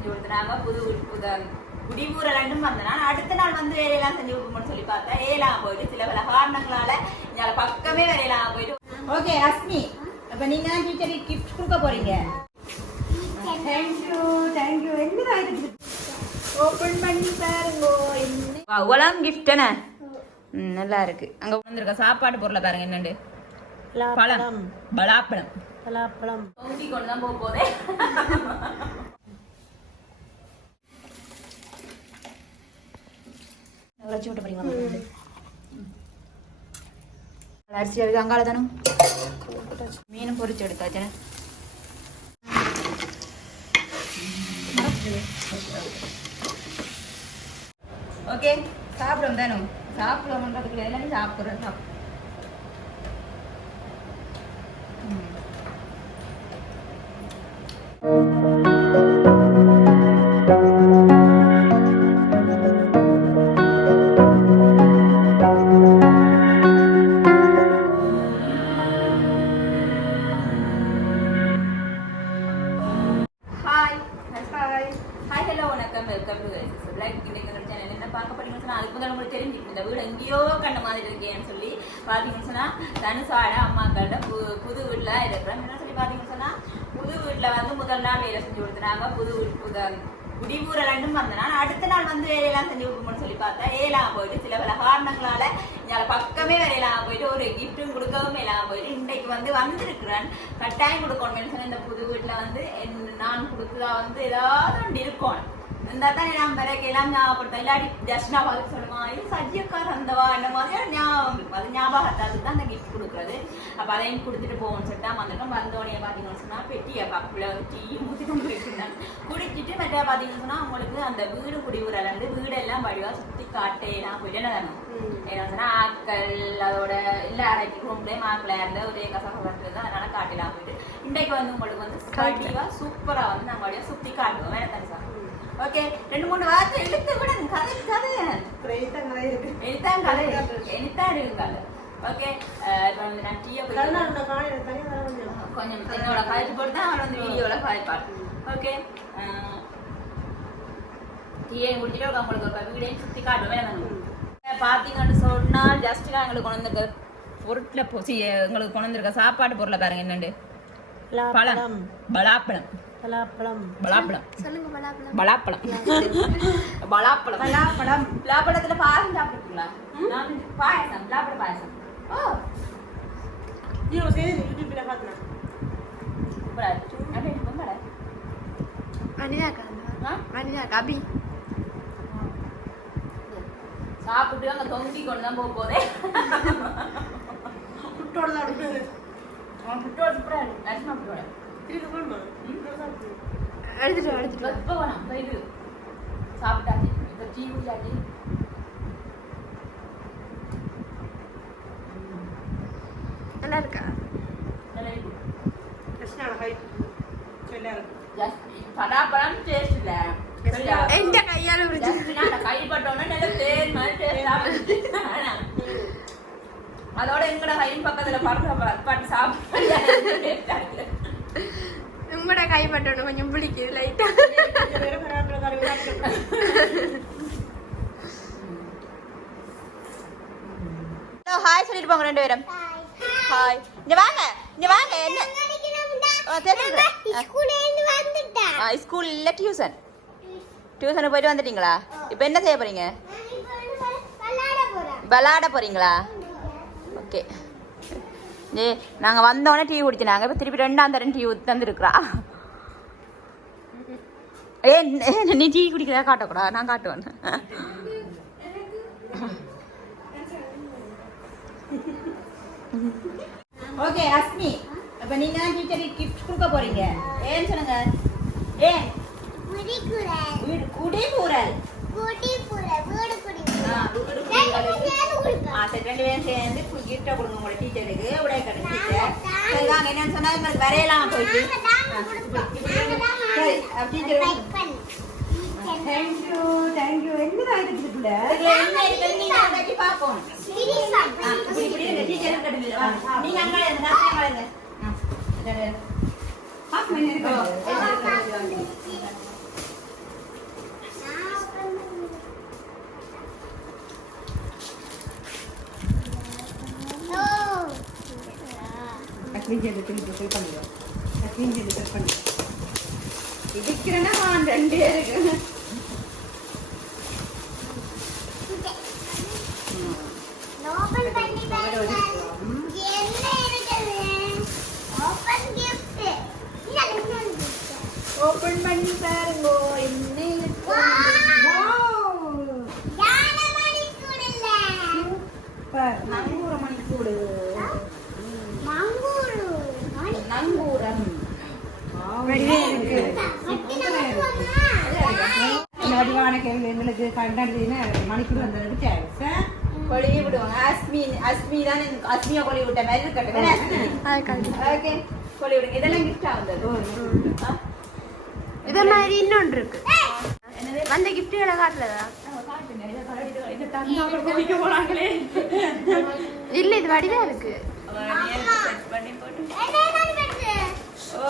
செஞ்சு கொடுத்துனாங்க புது புது குடிபூர ரெண்டும் வந்தனா அடுத்த நாள் வந்து வேலையெல்லாம் செஞ்சு கொடுக்கணும்னு சொல்லி பார்த்தா ஏலாம் போயிட்டு சில பல காரணங்களால என்னால பக்கமே வேலையெல்லாம் போயிட்டு. ஓகே அஸ்மி அப்ப நீங்க தான் டீச்சருக்கு கிஃப்ட் கொடுக்க போறீங்க. தேங்க்யூ தேங்க்யூ என்ன இருக்குது ஓபன் பண்ணி பாருங்க. உலகம் கிஃப்ட் என்ன? நல்லா இருக்கு. அங்க வந்திருக்க சாப்பாடு பொருளை பாருங்க என்னண்டு? பழம். பலாப்பழம். பலாப்பழம். கொண்டு தான் போக போதே உரைச்சி விட்டு போறீங்களா அரிசி அது அங்கால தானே? மீனும் பொரிச்சு எடுத்தாச்சு ஓகே சாப்பிடும் தானே. சாப்பிடுவோம்ன்றதுக்கு எல்லாமே சாப்பிட்றோம் சாப்பிடும் ஹாய் சொன்னா அதுக்கு முதல்ல உங்களுக்கு தெரிஞ்சுக்கணும். இந்த வீடு எங்கேயோ கண்ட மாதிரி இருக்கேன்னு சொல்லி பார்த்தீங்கன்னு சொன்னா தனுசாட அம்மாக்களோட பு புது வீட்டில் இருக்கிறோம் என்ன சொல்லி பார்த்தீங்கன்னு சொன்னா புது வீட்டில் வந்து முதல் நாள் வேலை செஞ்சு கொடுத்துனாங்க புது வீட்டு புது குடிபூர ரெண்டும் வந்தனா அடுத்த நாள் வந்து வேலையெல்லாம் செஞ்சு கொடுக்கணும்னு சொல்லி பார்த்தா ஏலாம் போயிட்டு சில பல காரணங்களால என்னால பக்கமே வேலையெல்லாம் போயிட்டு ஒரு கிஃப்ட்டும் கொடுக்கவும் இல்லாமல் போயிட்டு இன்றைக்கு வந்து வந்திருக்கிறேன். கட்டாயம் கொடுக்கணும்னு சொன்ன இந்த புது வீட்டில் வந்து என் நான் கொடுத்ததா வந்து ஏதாவது ஒன்று இருக்கணும். இந்த தான் நான் பிறகு எல்லாம் ஞாபகப்படுத்தேன் இல்லாட்டி ஜஸ்ட் பதில் சொல்லுமா? இது சஜ்யக்கார் வந்தவா இந்த மாதிரியான ஞாபகம். அது ஞாபகத்தாக்கு தான் அந்த கிஃப்ட் கொடுக்குறது. அப்போ அதையும் கொடுத்துட்டு போவோம்னு சொல்லிட்டு தான் வந்திருக்கோம். வந்தோடனே பார்த்தீங்கன்னு சொன்னால் பெட்டியை கப்பில் வந்து டீ ஊற்றி கொண்டு வச்சுருந்தேன் குடிச்சிட்டு மற்ற பார்த்தீங்கன்னு சொன்னால் உங்களுக்கு அந்த வீடு குடிவுரில் இருந்து வீடெல்லாம் வடிவாக சுற்றி காட்டையெல்லாம் போயிட்டு என்ன சொன்னால் ஆக்கள் அதோட இல்லை அரைக்கு ரூம்லேயே மாப்பிள்ளை இருந்து ஒரே கசகசத்து தான். அதனால காட்டலாம் போயிட்டு. இன்றைக்கு வந்து உங்களுக்கு வந்து வடிவாக சூப்பராக வந்து நாங்கள் வடிவாக சுற்றி காட்டுவோம். வேற தானே சார்? ஓகே ரெண்டு மூணு வார்த்தை இழுத்து கூட கதை கதை. எழுத்தான் கதை. எழுத்தான் இருக்கு கதை ஓகே இப்போ வந்து நான் டீயை கொஞ்சம் என்னோட கதைச்சு போட்டு தான் வந்து வீடியோவில் கதைப்பாள் ஓகே டீயை குடிச்சிட்டு உங்களுக்கு ஒரு வீடையும் சுற்றி காட்டுவேன் பார்த்தீங்கன்னு சொன்னால் ஜஸ்ட் நான் எங்களுக்கு கொண்டு வந்திருக்க. பொசி எங்களுக்கு கொண்டு வந்திருக்க சாப்பாடு பொருளை பாருங்க என்னண்டு? பழம். பலாப்பழம். பலாப்பழம். பலாப்பழம். சொல்லுங்க பலாப்பழம். பலாப்பழம். பலாப்பழம். பலாப்பழம். பலாப்பழத்துல பாயசம் சாப்பிட்டுருக்கீங்களா? நான் பாயசம் பலாப்பழ பாயசம். ஓ. நீங்க செய்து யூடியூப்ல பார்த்தேன் சூப்பரா அப்படியே பொம்பளை அனிதாக்கா? அனிதாக்கா அபி. சாப்பிட்டு அங்க தொங்கி கொண்டு தான் போக போதே தான் புட்டோட சூப்பரா இருக்கு நரசிம்மா புட்டோட. எடுத்துட்டு எடுத்துட்டு. இப்போ வேணாம் இது சாப்பிட்டாச்சு. இப்போ டீ குடிச்சாச்சு. நல்லா இருக்கா? நல்லா இருக்கு. கிருஷ்ணால கை நல்லா இருக்கு. ஜஸ்ட் பலாப்பழம் டேஸ்ட் இல்ல? எந்த கையால அந்த கைப்பட்டோன்னே நல்ல தேன் மாதிரி வந்துச்சு. அதோட எங்கட கையின் பக்கத்துல படுற பட்டு சாப்பிட்டு உங்களோட கை பட்டோன்னு கொஞ்சம் பிடிக்குது லைட்டா. ஹாய் சொல்லிட்டு போங்க ரெண்டு பேரும். ஹாய் இங்க வாங்க இங்க வாங்க என்ன? ஸ்கூல் இல்ல டியூஷன் டியூஷனுக்கு போயிட்டு வந்துட்டீங்களா? இப்போ என்ன செய்ய போறீங்க? விளாட போறீங்களா? ஓகே. ஏ நாங்கள் வந்தோடனே டீ குடிச்சினாங்க. இப்போ திருப்பி ரெண்டாம் தரம் டீ தந்துருக்குறா. ஏ ந- டீ குடிக்கிறதா காட்டக்கூடாது? நான் காட்டுவேன். ஓகே அஸ்மி அப்ப நீங்க தான் டீச்சருக்கு கிஃப்ட் கொடுக்க போறீங்க. ஏன் சொல்லுங்க? ஏன்? வீடு குடிபூரல் ஆ, வீடு ரெண்டு பேரும் சேர்ந்து gift கொடுங்க உங்களோட டீச்சருக்கு உடையக்கடை டீச்சர் சரி என்னன்னு சொன்னா உங்களுக்கு வரையலாம் போயிட்டு சரி டீச்சர் தேங்க்யூ தேங்க்யூ என்ன இருக்குதுக்குள்ள என்ன நீங்க டீச்சர் இருக்கட்டும் நீங்க இருங்க என்ன இருக்கு? இஞ்சி எடுத்து இப்படி பண்ணிடுவோம் இஞ்சி எடுத்து கட் பண்ணிடுவோம் இடிக்கிறேன்னா ரெண்டு இருக்கு ஓபன் பண்ணி பாருங்க என்ன இருக்குது ஓபன் கிஃப்ட் இல்ல இன்னொரு gift. ஓபன் பண்ணி பாருங்க என்ன யானை மணி கூடல நங்கூர மணிக்கூடு மங்கூரு நங்கூரம் வடிவான கேள்வி எங்களுக்கு கண்டறின மணிக்கூர் வந்ததுக்கு தேவை கொழுவி விடுவாங்க அஸ்மி அஸ்மி தான் அஸ்மியா கொழுவி விட்ட மாதிரி இருக்கட்டும் அது கல்வி ஓகே விடுங்க இதெல்லாம் கிஃப்டா வந்தது? இதே மாதிரி இன்னொன்று இருக்கு அந்த கிஃப்ட்டுகளை காட்டலதா இல்ல இது வடிவா இருக்கு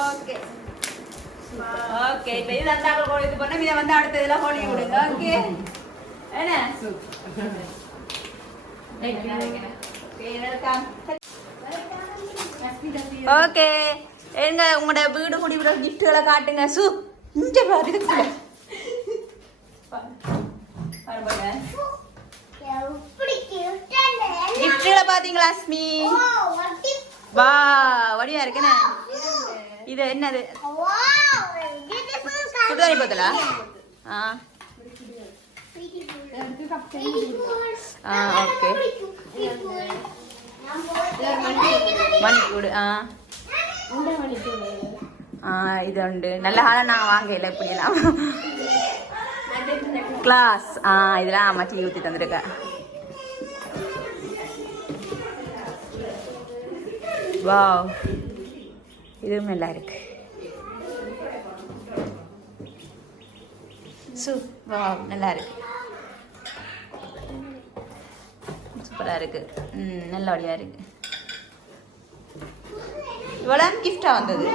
ஓகே ஓகே இப்போ இது கொழுவி இது பண்ண இதை வந்து அடுத்த இதில் கொழுவி விடுங்க ஓகே என்ன ஓகே ஓகே. எங்க உங்களோட வீடு முடிவுற கிஃப்ட்டுகளை காட்டுங்க. சு இங்க பாரு இதுக்குள்ள எப்படி கிஃப்ட் கிஃப்ட்டுகளை பாத்தீங்களா அஸ்மி? வா வடிவா இருக்குண்ணே இது என்னது? வாவ் போத்தலா? ஆ ஓகே. மணிக்கூடு ஆ. ஆ இது உண்டு. நல்ல காலம் நான் வாங்கல இப்படியெல்லாம். கிளாஸ் ஆ இதெல்லாம் மச்சி ஊற்றி தந்துருக்கேன் வாவ் இதுவும் நல்லா இருக்கு. சு வாவ் நல்லா இருக்கு. சூப்பராக இருக்கு. ம் நல்லபடியாக இருக்கு. இவ்வளோ கிஃப்டா வந்தது?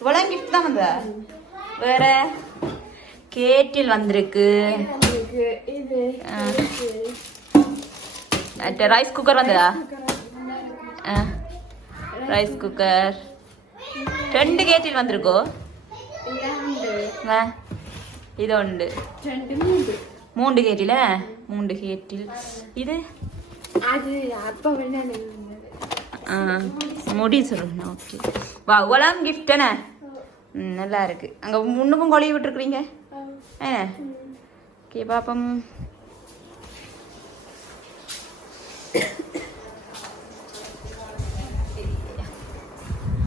இவ்வளோ கிஃப்ட் தான் வந்ததா? வேற? கேட்டில் வந்திருக்கு. ரைஸ் குக்கர் வந்ததா? ரைஸ் குக்கர் ரெண்டு கேட்டில் வந்திருக்கோ? இது உண்டு. மூண்டு கேட்டில? மூண்டு கேட்டில். இது? அது அப்ப ஆ, முடி சொல்லணும். ஓகே. வா உலாம் கிஃப்ட் என்ன? ம் நல்லா இருக்கு. அங்கே முன்னுக்கும் கொலைய விட்டுருக்குறீங்க? ஏ ஓகே பாப்பம்.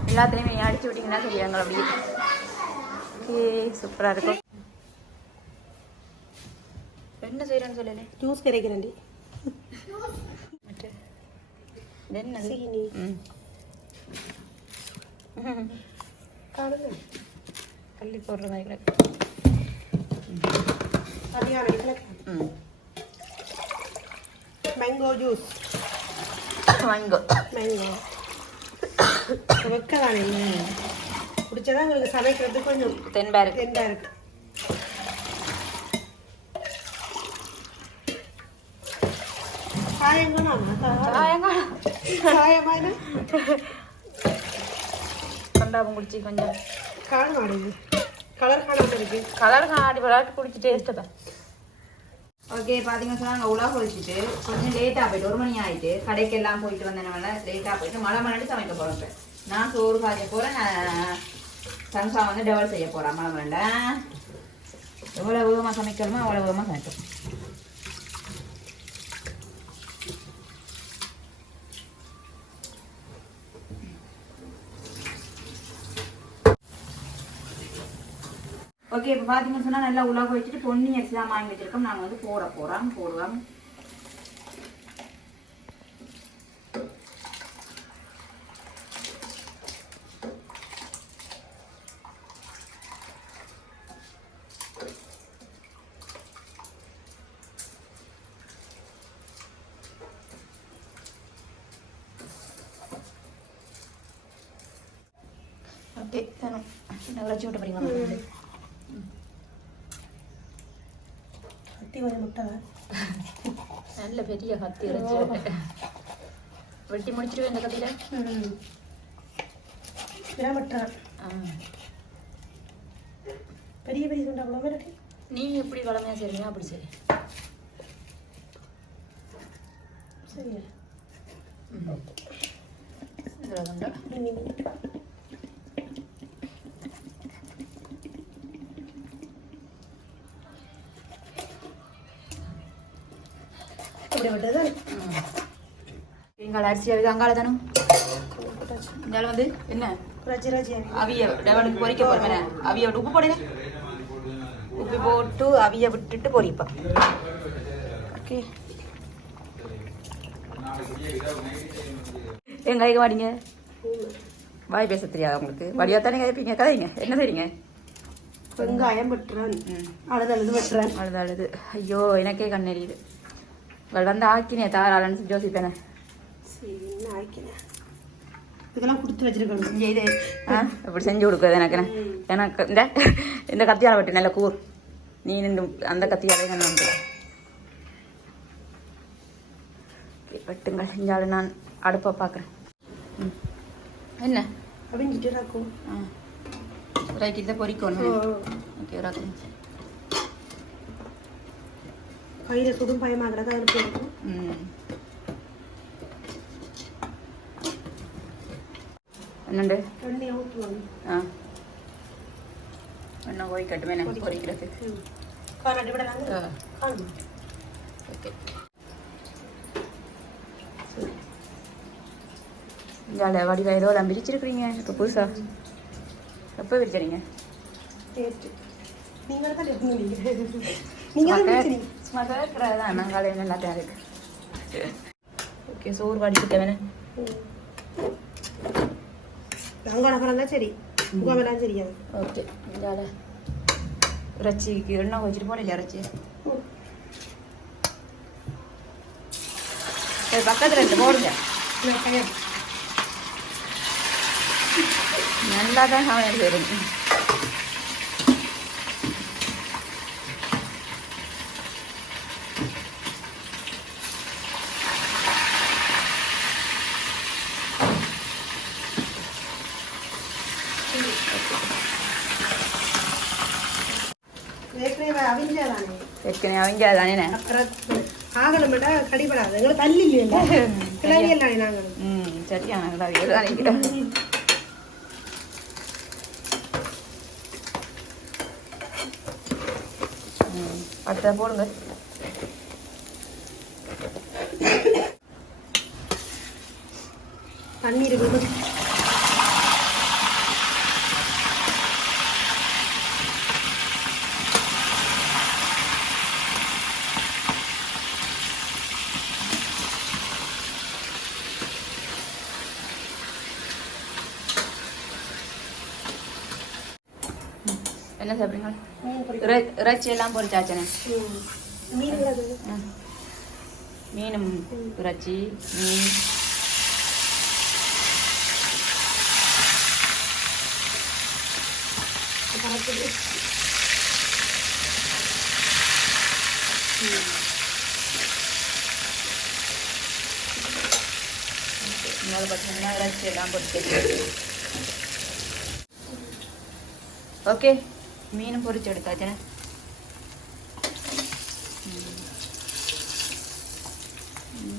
எல்லாத்துலேயுமே அடிச்சு விட்டீங்கன்னா தெரியாங்க அப்படியே. ஓகே சூப்பராக இருக்கும். என்ன செய்கிறேன்னு சொல்லலே ஜூஸ் கிடைக்கிறேன் மற்ற இது என்னது சீனி. ம் கள்ளி போடுற மாதிரி கிடக்கு. சரியான ம் மேங்கோ ஜூஸ் வாங்கிக்கோ மேங்கோ வைக்கலானே பிடிச்சதான் உங்களுக்கு சமைக்கிறதுக்கு கொஞ்சம் தென்பா இருக்கு தெண்டா இருக்கு கண்டாபம் குடிச்சு கொஞ்சம் காண மாட்டேங்குது கலர் காணாம இருக்கு. கலர் ஆடி விளையாட்டு குடிச்சு டேஸ்ட்டு தான் ஓகே பார்த்தீங்கன்னா சொன்னா நாங்கள் உலா குளிச்சுட்டு கொஞ்சம் லேட்டாக போயிட்டு ஒரு மணி ஆயிட்டு கடைக்கெல்லாம் போயிட்டு வந்தனால லேட்டாக போயிட்டு மழை மணி சமைக்க போகிறோம் இப்போ. நான் சோறு காய்ச்ச போகிறேன் சன்சா வந்து டெவலப் செய்ய போகிறேன் மழை மண்டை எவ்வளோ வேகமாக சமைக்கணுமோ அவ்வளோ வேகமாக சமைப்போம். ஓகே இப்போ பார்த்தீங்கன்னு சொன்னால் நல்லா உலக வச்சுட்டு பொன்னி அரிசி தான் வாங்கி வச்சிருக்கோம். நாங்கள் வந்து போட போகிறோம் போடுவோம் ஓகே தரும் நல்லா வச்சு விட்டு கத்தி கொஞ்சம் முட்டை. நல்ல பெரிய கத்தி இறைச்சி வெட்டி முடிச்சிருவேன் இந்த கத்தியில? வெட்டுறான் பெரிய பெரிய துண்டா மிரட்டி நீங்க எப்படி வளமையா செய்றீங்க அப்படி சரி இதுல துண்டா வெட்டது எங்கள் அரிசி அவித அங்கால தானும் இந்தால வந்து என்ன? அவிய டெவலுக்கு பொரிக்க போறேன் அவிய விட்டு உப்பு போடுங்க உப்பு போட்டு அவிய விட்டுட்டு பொரிப்பா ஓகே. எங்க கைக்கு வாடிங்க. வாய் பேச தெரியாது உங்களுக்கு? வடிவா தானே கேட்பீங்க கதைங்க. என்ன செய்றீங்க? வெங்காயம் வெட்டுறான். அழுது அழுது வெட்டுறான். அழுது அழுது. ஐயோ எனக்கே கண்ணெறியுது இவள் வந்து ஆக்கினே தாராளன்னு யோசிப்பேனே என்ன ஆயிக்கினேன் இதெல்லாம் கொடுத்து வச்சிருக்கணும் இது இப்படி செஞ்சு கொடுக்குறது எனக்கு. எனக்கு இந்த இந்த கத்தியால் வெட்டு நல்ல கூர் நீ அந்த கத்தியாலே நான் வந்து வெட்டுங்கள் இஞ்சாலும் நான் அடுப்பை பார்க்குறேன் என்ன அப்படின்ட்டு இருக்கும் ஆ பொறிக்கணும் ஓகே கையில சுடும் பயமாகிறத அனுப்பி ம். என்னண்டு? எண்ணெயை ஊற்றுவாங்க ஆ. என்ன போய் கட்டுமே எனக்கு பொறிக்கிறதுக்கு. காணாட்டி விடலாங்க. ஆ. காணும் ஓகே. வடிவா ஏதோ தான் பிரிச்சிருக்கிறீங்க இப்போ புதுசா? எப்போ பிரிச்சறீங்க நீங்கள் தான் நீங்கள் தான் பிடிச்சிருங்க சும்மா கேட்குறது தான் இருக்கு ஓகே சோறு வடிச்சுட்ட வேணே அங்கே அப்புறம் சரி. முகாமெல்லாம் சரியாது ஓகே இந்தால இறைச்சிக்கு எண்ணெய் வச்சுட்டு போனேன் இறைச்சி. பக்கத்தில் இருந்து போடுங்க. நல்லா தான் சமையல் செய்யுங்க ஏற்கனவே அவிஞ்சாதானே ஏற்கனவே அவங்க தானே ஆகலமாட்டா கடிபடாது எங்களை தள்ளி இல்லையா கிளறி எல்லாம் நாங்கள் ம் சரியான ம் அடுத்த போடுங்க. தண்ணி என்ன இறை- இறைச்சி எல்லாம் பொரிச்சாச்சனே ம். மீன் இறைச்சி மீன். இன்னொரு பார்த்தீங்கன்னா இறைச்சி எல்லாம் ஓகே. மீனும் பொரிச்சு எடுத்தாச்சனே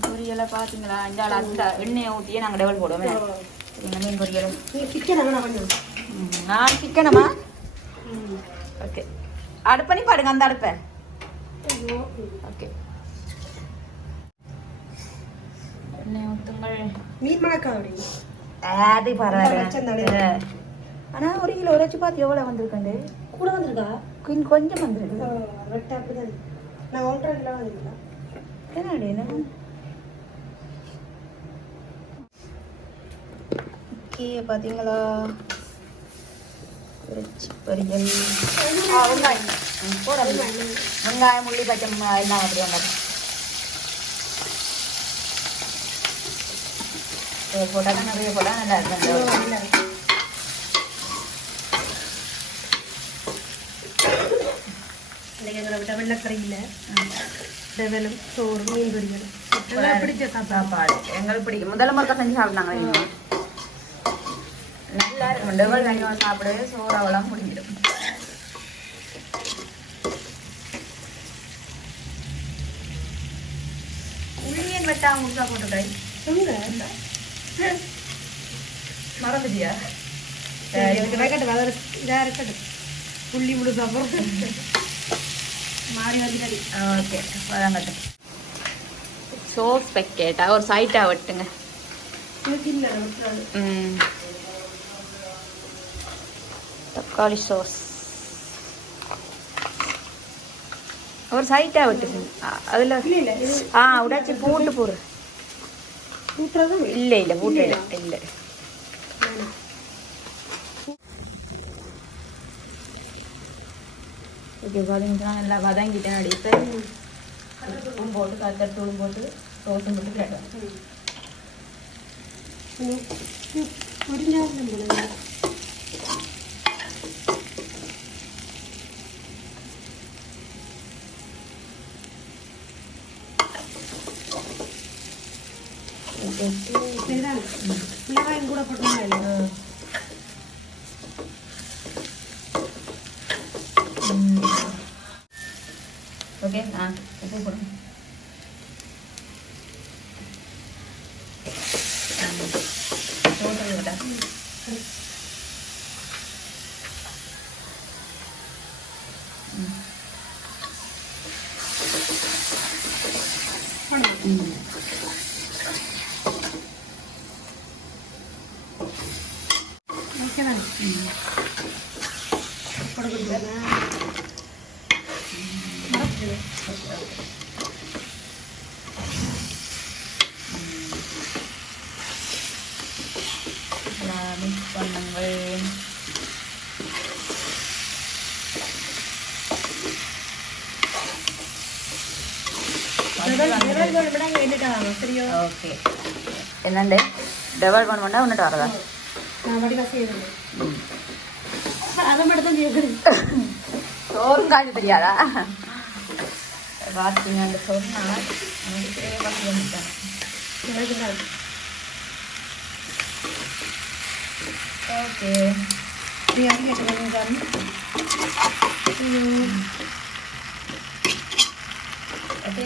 பொரியலை பார்த்தீங்களா இந்த ஆள் அந்த எண்ணெயை ஊற்றியே நாங்கள் டெவல் போடுவோமே சரிங்க மீன் ம், நான் சிக்கனமா. ஓகே அடுப்பணி பாடுங்க அந்த அடுப்பை. ஓகே எண்ணெய் ஊற்றுங்கள் மீன் மணக்கா அப்படி அது. பரவாயில்ல ஆனா ஒரு கிலோ உரைச்சி பார்த்து எவ்வளவு வந்திருக்கண்டு கூட வந்திருக்கா? கொஞ்சம் கொஞ்சம் வந்திருக்கு. வெட்ட அப்படிதான் நான் ஒன்றரை கிலோ வந்திருக்கேன் என்னடி என்ன ஓகே பார்த்தீங்களா? இறைச்சி பொரியல். வெங்காயம். வெங்காயம் உள்ளி பச்சை எல்லாம் அப்படி வெங்காயம் போட்டால் நிறைய போட்டால் நல்லா இருக்கும். எங்களை விட்ட வெள்ளக்கரை இல்லை டெவலும் சோறு மீன் பொரியல் எல்லாம் பிடிச்ச சாப்பாடு எங்களுக்கு பிடிக்கும் முதல்ல முறை செஞ்சு சாப்பிட்டாங்க? நல்ல இருக்கும் டபுள் வெங்காயம் சாப்பிடவே சோறாவெல்லாம் முடிஞ்சிடும் உள்ளியன் வெட்டா முழுசா போட்டுக்கிறேன் சொல்லுங்க மறந்துட்டியா எனக்கு வேகட்டும் வேற இதாக இருக்கட்டும் புள்ளி முழு சாப்பிட்றோம் வராங்கட்டும் சோஸ் பேக்கெட்டா ஒரு சைட்டா வெட்டுங்க. எனக்கு இல்லை விட்டுறாது ம். தக்காளி சாஸ் ஒரு சைட்டா வெட்டுங்க. அ- அதுல ஆ உடாச்சி பூண்டு போடு. இல்ல. இல்ல பூண்டு இல்ல. இல்ல. ஓகே பார்த்தீங்கன்னா நல்லா வதங்கிட்டேன் அடிப்பு உப்பும் போட்டு கத்தர் தூளும் போட்டு ரோஸும் போட்டு கேட்டோம் ஓகே ஆ உப்பு போடுங்க சரியா? ஓகே. என்னண்டு? டெவல் பண்ண ஒன்றுட்டு வரதா? நான் வடிவா செய்யணும் அதை மட்டும் தான் செய்யணும் சோறும் காய்ச்சி தெரியாதா? எனக்கு தான். ஓகே. கேட்டு ஓகே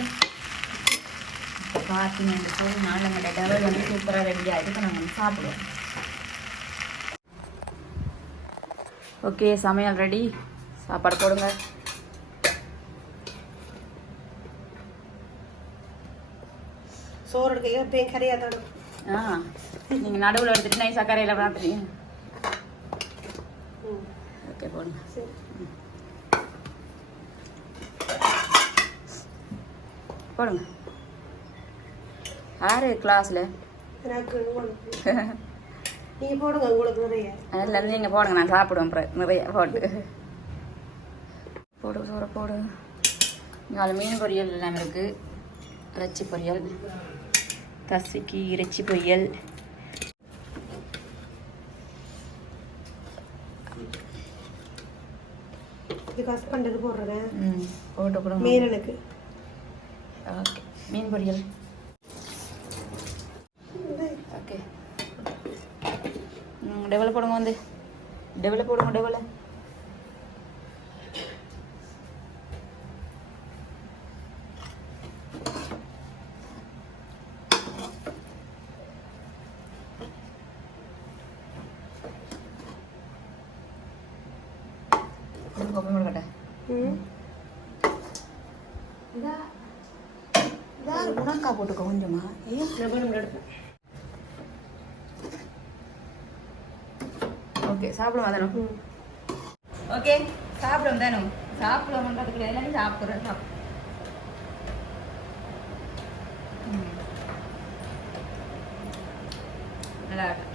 பார்த்தீங்கன்னு சொன்னால் நம்மளோட டெவல் வந்து சூப்பராக ரெடி ஆகிட்டு நாங்கள் வந்து சாப்பிடுவோம். ஓகே சமையல் ரெடி சாப்பாடு போடுங்க. சோறு எடுக்க பேன் கரையாக தான் ஆ நீங்கள் நடுவில் எடுத்துட்டு நைஸ் சக்கரையில் பார்த்துறீங்க ஓகே போடுங்க. சரி. போடுங்க. யாரு கிளாஸில் எனக்கு நீங்கள் போடுங்க உங்களுக்கு நிறைய அதில் நீங்கள் போடுங்க நான் சாப்பிடுவேன் நிறைய போட்டு போடு சோற போடு இங்கே மீன் பொரியல் எல்லாம் இருக்குது இறைச்சி பொரியல் தசிக்கு இறைச்சி பொரியல் இது ஹஸ்பண்டுக்கு போடுறேன் ம் போட்டு கொடுங்க மீனனுக்கு ஓகே மீன் பொரியல் ஓகே ம் டெவலப் போடுங்க வந்து. டெவலப் போடுங்க டெவலப். கோப்பை முழுக்கட்டை ம் இதா இதா போட்டுக்கோ கொஞ்சமா நான் வேணும் எடுப்பேன் ஓகே சாப்பிடுவோம் தானே ம். ஓகே சாப்பிடுவோம் தானே? சாப்பிடுவோம்ன்றதுக்கு எல்லாமே சாப்பிட்றேன் சாப்பிடு ம். நல்லா இருக்கு.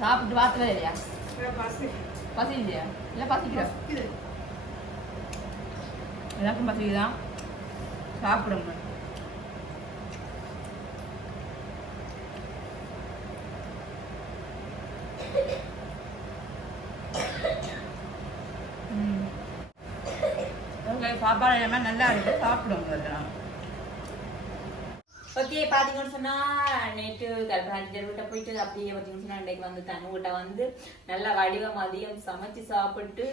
சாப்பிட்டு பார்த்ததே இல்லையா? பசி. இல்லையா? இல்லை பசிக்கிறோம் எல்லாருக்கும் பசிக்குதான் சாப்பிடுங்க சாப்பாடு எல்லாமே நல்லா இருக்கு. சாப்பிடுங்க இதெல்லாம் ஓகே பாத்தீங்கன்னு சொன்னா நேற்று கல்பராஜர் வீட்டை போயிட்டு அப்படியே பாத்தீங்கன்னு சொன்னா இன்னைக்கு வந்து தன் வீட்டை வந்து நல்லா வடிவ மதியம் சமைச்சு சாப்பிட்டு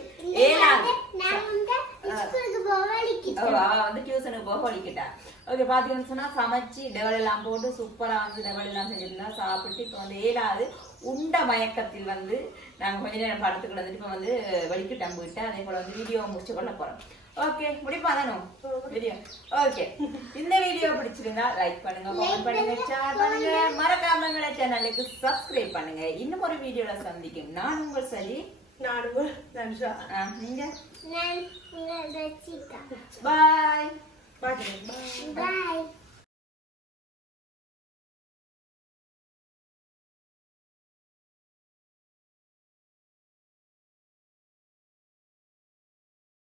நான் வந்து டியூஷனுக்கு போக வலிக்கிட்டா ஓகே பாத்தீங்கன்னு சொன்னா சமைச்சு டெவல் எல்லாம் போட்டு சூப்பரா வந்து டெவல் எல்லாம் செஞ்சிருந்தா சாப்பிட்டு இப்போ வந்து ஏழாவது உண்ட மயக்கத்தில் வந்து நாங்க கொஞ்ச நேரம் படத்துக்கு வந்துட்டு இப்போ வந்து வலிக்கிட்டோம் போயிட்டு அதே போல வந்து வீடியோ முடிச்சு கொள்ள போறோம். ஓகே முடிப்பா தானோ வீடியோ ஓகே இந்த வீடியோ பிடிச்சிருந்தா லைக் பண்ணுங்க கமெண்ட் பண்ணுங்க ஷேர் பண்ணுங்க. மறக்காம சேனலுக்கு சப்ஸ்கிரைப் பண்ணுங்க. இன்னும் ஒரு வீடியோல சந்திக்கும். நான் உங்கள் சரி. நானும் நன்றா. ஆ, நீங்க? நான் உங்களை பார்க்கிறேன் Bye.